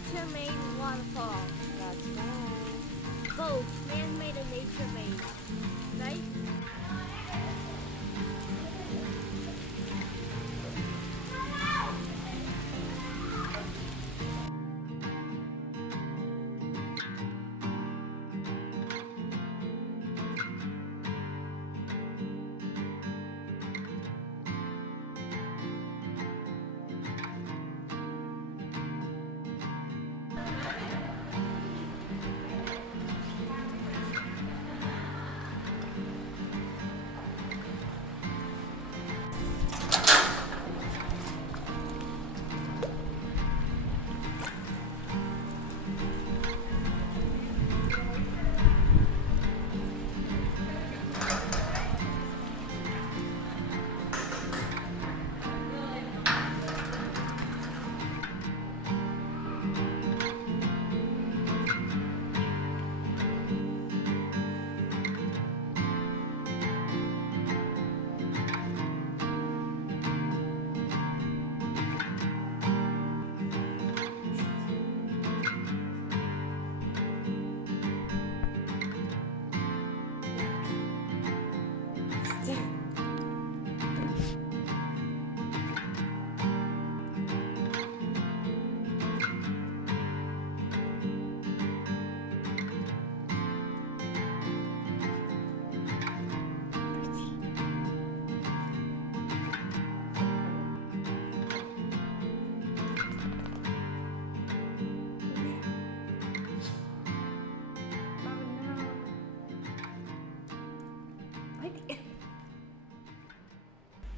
nature-made waterfall. That's right. Both man-made and nature-made, right?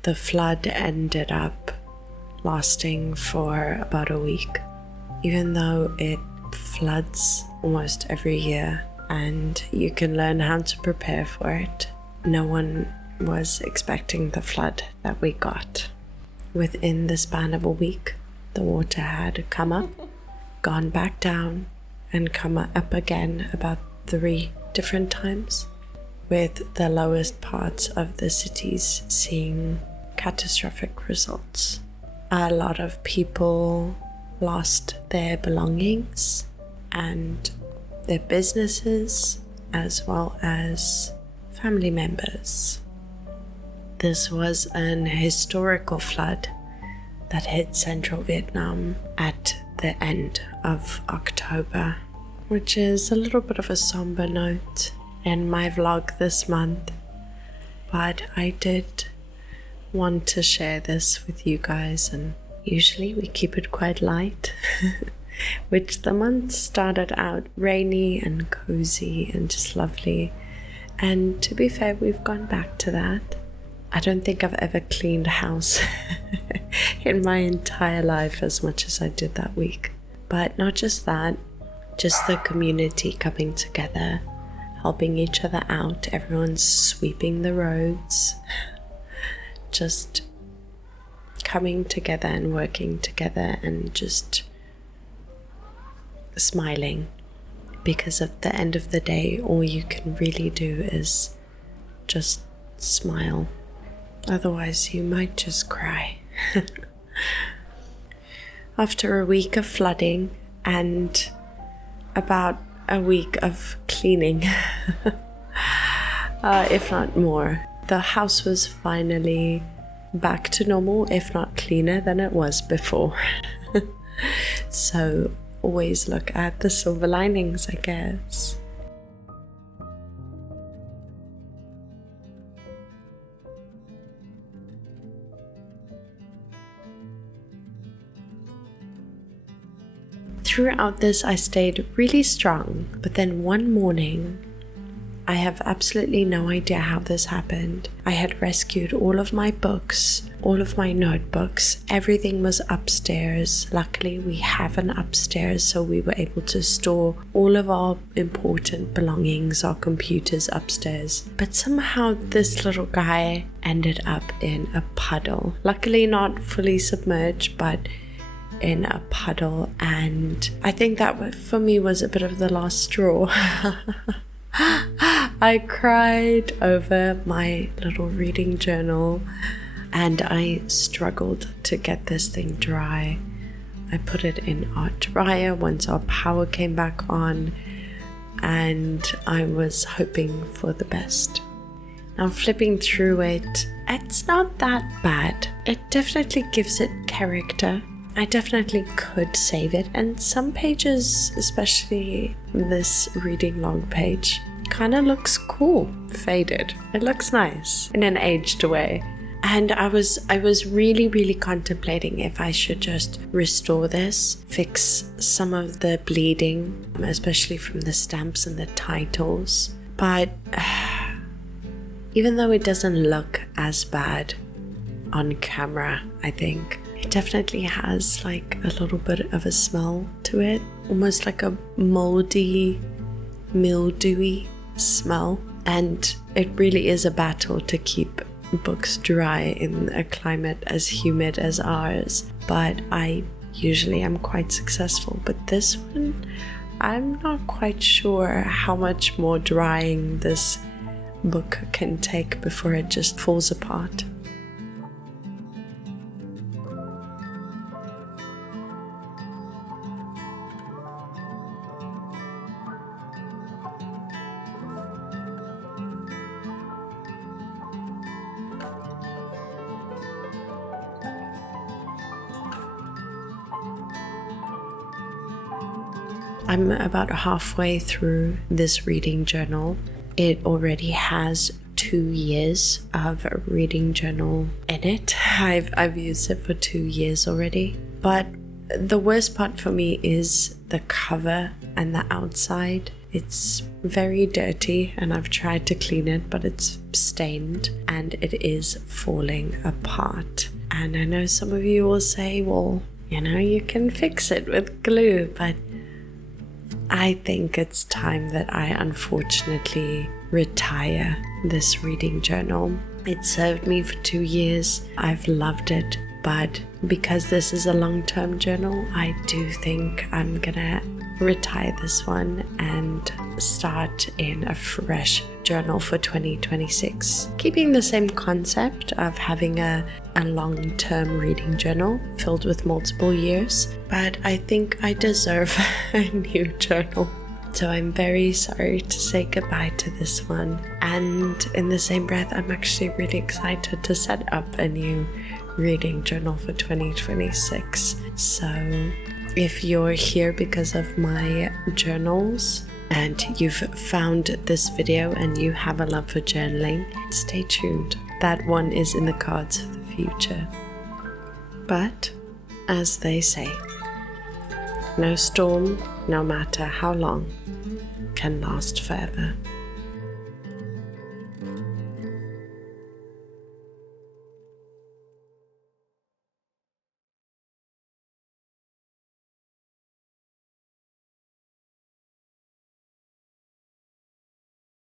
The flood ended up lasting for about a week. Even though it floods almost every year and you can learn how to prepare for it, no one was expecting the flood that we got. Within the span of a week, the water had come up, gone back down, and come up again about 3 different times, with the lowest parts of the cities seeing catastrophic results. A lot of people lost their belongings and their businesses, as well as family members. This was an historical flood that hit central Vietnam at the end of October, which is a little bit of a somber note in my vlog this month, but I did want to share this with you guys, and usually we keep it quite light, which the month started out rainy and cozy and just lovely, and to be fair, we've gone back to that. I don't think I've ever cleaned a house in my entire life as much as I did that week. But not just that, just the community coming together, helping each other out, everyone's sweeping the roads, just coming together and working together and just smiling, because at the end of the day all you can really do is just smile, otherwise you might just cry. After a week of flooding and about a week of cleaning, if not more, the house was finally back to normal, if not cleaner than it was before. So always look at the silver linings, I guess. Throughout this, I stayed really strong, but then one morning, I have absolutely no idea how this happened. I had rescued all of my books, all of my notebooks, everything was upstairs. Luckily, we have an upstairs, so we were able to store all of our important belongings, our computers upstairs. But somehow this little guy ended up in a puddle. Luckily, not fully submerged, but in a puddle, and I think that for me was a bit of the last straw. I cried over my little reading journal and I struggled to get this thing dry. I put it in our dryer once our power came back on, and I was hoping for the best. Now flipping through it, it's not that bad. It definitely gives it character. I definitely could save it, and some pages, especially this reading log page, kind of looks cool, faded. It looks nice in an aged way. And I was really contemplating if I should just restore this, fix some of the bleeding, especially from the stamps and the titles. But even though it doesn't look as bad on camera, I think it definitely has like a little bit of a smell to it, almost like a moldy, mildewy smell. And it really is a battle to keep books dry in a climate as humid as ours, but I usually am quite successful. But this one, I'm not quite sure how much more drying this book can take before it just falls apart. I'm about halfway through this reading journal. It already has 2 years of a reading journal in it. I've used it for 2 years already. But the worst part for me is the cover and the outside. It's very dirty and I've tried to clean it, but it's stained and it is falling apart. And I know some of you will say, well, you can fix it with glue, but I think it's time that I unfortunately retire this reading journal. It served me for 2 years. I've loved it, but because this is a long-term journal, I do think I'm gonna retire this one and start in a fresh journal for 2026. Keeping the same concept of having a long-term reading journal filled with multiple years, but I think I deserve a new journal. So I'm very sorry to say goodbye to this one. And in the same breath, I'm actually really excited to set up a new reading journal for 2026. So if you're here because of my journals and you've found this video and you have a love for journaling, stay tuned. That one is in the cards for the future. But as they say, no storm, no matter how long, can last forever.